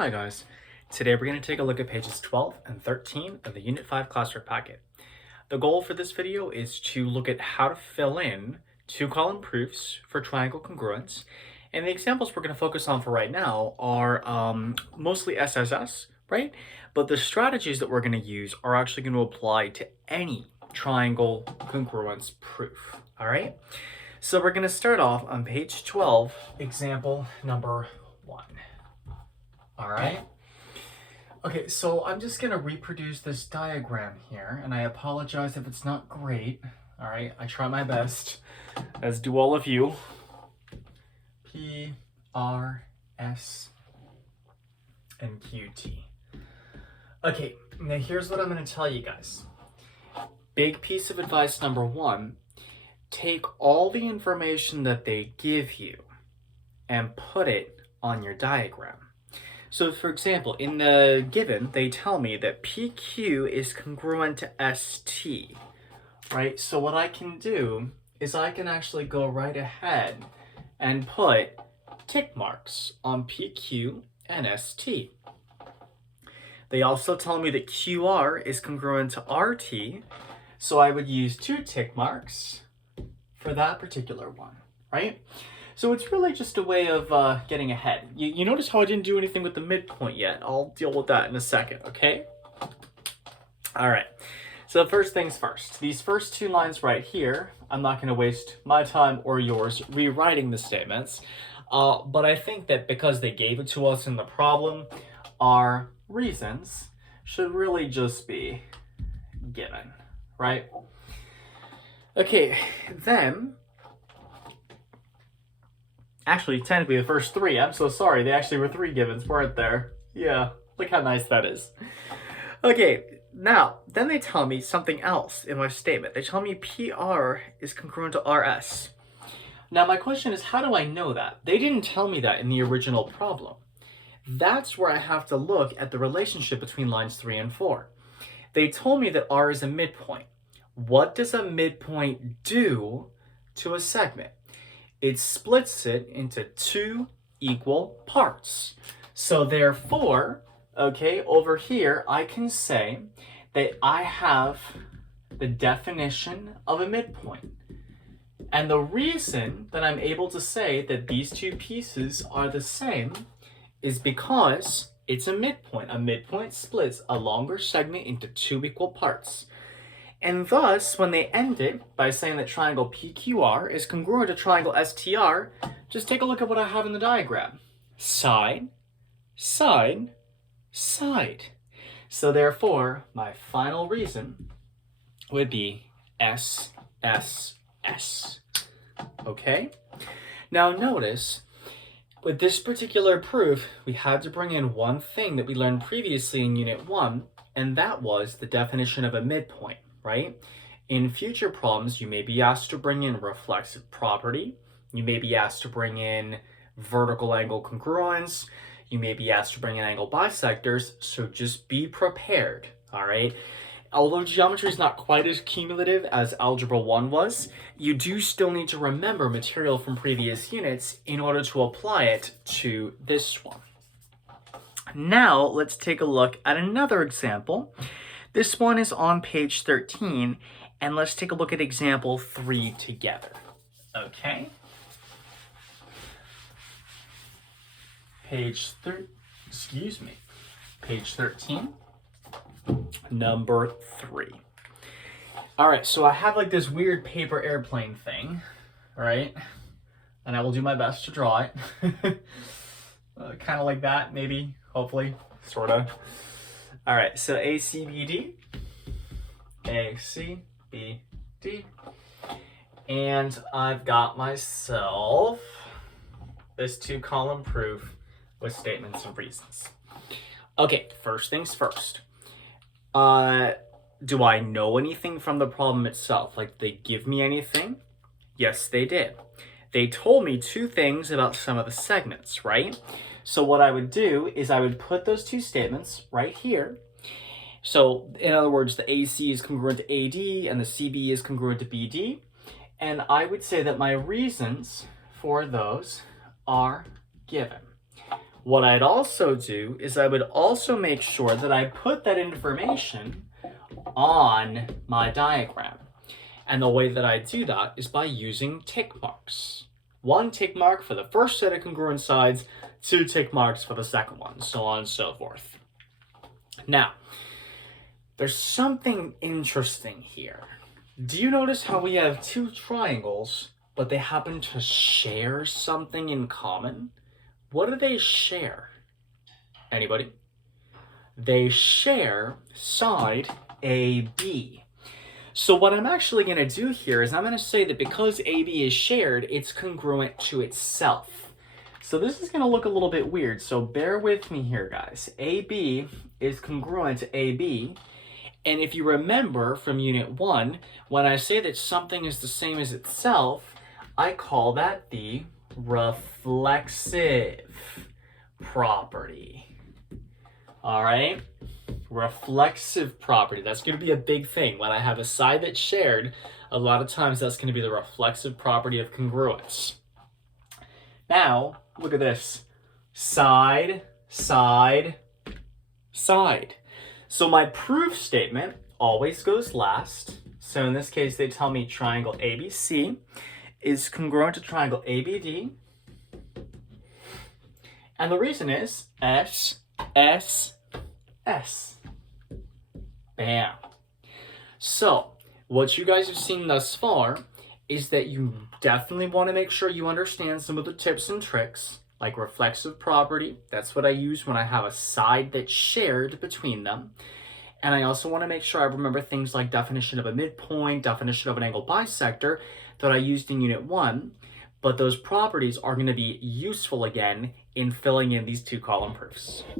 Hi guys, today we're going to take a look at pages 12 and 13 of the Unit 5 Classwork packet. The goal for this video is to look at how to fill in two-column proofs for triangle congruence, and the examples we're going to focus on for right now are mostly SSS, right? But the strategies that we're going to use are actually going to apply to any triangle congruence proof, all right? So we're going to start off on page 12, example number 1. All right. Okay, so I'm just going to reproduce this diagram here, and I apologize if it's not great. All right, I try my best, as do all of you. P, R, S, and Q, T. Okay, now here's what I'm going to tell you guys. Big piece of advice number 1, take all the information that they give you and put it on your diagram. So for example, in the given, they tell me that PQ is congruent to ST, right? So what I can do is I can actually go right ahead and put tick marks on PQ and ST. They also tell me that QR is congruent to RT, so I would use 2 tick marks for that particular one, right? So it's really just a way of getting ahead. You notice how I didn't do anything with the midpoint yet. I'll deal with that in a second, okay? All right, so first things first. These first 2 lines right here, I'm not gonna waste my time or yours rewriting the statements, but I think that because they gave it to us in the problem, our reasons should really just be given, right? Okay, then, actually, technically the first 3, I'm so sorry, they actually were 3 givens, weren't there? Yeah, look how nice that is. Okay, now, then they tell me something else in my statement. They tell me PR is congruent to RS. Now, my question is, how do I know that? They didn't tell me that in the original problem. That's where I have to look at the relationship between lines 3 and 4. They told me that R is a midpoint. What does a midpoint do to a segment? It splits it into 2 equal parts. So therefore, okay, over here, I can say that I have the definition of a midpoint. And the reason that I'm able to say that these 2 pieces are the same is because it's a midpoint. A midpoint splits a longer segment into 2 equal parts. And thus, when they end it by saying that triangle PQR is congruent to triangle STR, just take a look at what I have in the diagram. Side, side, side. So therefore, my final reason would be SSS. Okay? Now notice, with this particular proof, we had to bring in one thing that we learned previously in Unit 1, and that was the definition of a midpoint. Right? In future problems, you may be asked to bring in reflexive property. You may be asked to bring in vertical angle congruence. You may be asked to bring in angle bisectors. So just be prepared. All right. Although geometry is not quite as cumulative as Algebra 1 was, you do still need to remember material from previous units in order to apply it to this one. Now, let's take a look at another example. This one is on page 13, and let's take a look at example 3 together, okay? Page 13, number 3. All right, so I have like this weird paper airplane thing, right? And I will do my best to draw it. Kind of like that, maybe, hopefully, sort of. All right, so ACBD, ACBD, and I've got myself this 2-column proof with statements and reasons. Okay, first things first. Do I know anything from the problem itself? Like, did they give me anything? Yes, they did. They told me 2 things about some of the segments, right? So what I would do is I would put those 2 statements right here. So in other words, the AC is congruent to AD and the CB is congruent to BD. And I would say that my reasons for those are given. What I'd also do is I would also make sure that I put that information on my diagram. And the way that I do that is by using tick marks. 1 tick mark for the first set of congruent sides, 2 tick marks for the second one, so on and so forth. Now, there's something interesting here. Do you notice how we have 2 triangles, but they happen to share something in common? What do they share? Anybody? They share side AB. So what I'm actually going to do here is I'm going to say that because AB is shared, it's congruent to itself. So this is going to look a little bit weird, so bear with me here, guys. AB is congruent to AB, and if you remember from Unit 1, when I say that something is the same as itself, I call that the reflexive property. All right? Reflexive property. That's going to be a big thing. When I have a side that's shared, a lot of times that's going to be the reflexive property of congruence. Now, look at this. Side, side, side. So my proof statement always goes last. So in this case, they tell me triangle ABC is congruent to triangle ABD. And the reason is S, S, S. Bam. So, what you guys have seen thus far is that you definitely want to make sure you understand some of the tips and tricks, like reflexive property. That's what I use when I have a side that's shared between them. And I also want to make sure I remember things like definition of a midpoint, definition of an angle bisector that I used in Unit 1. But those properties are going to be useful again in filling in these 2 column proofs.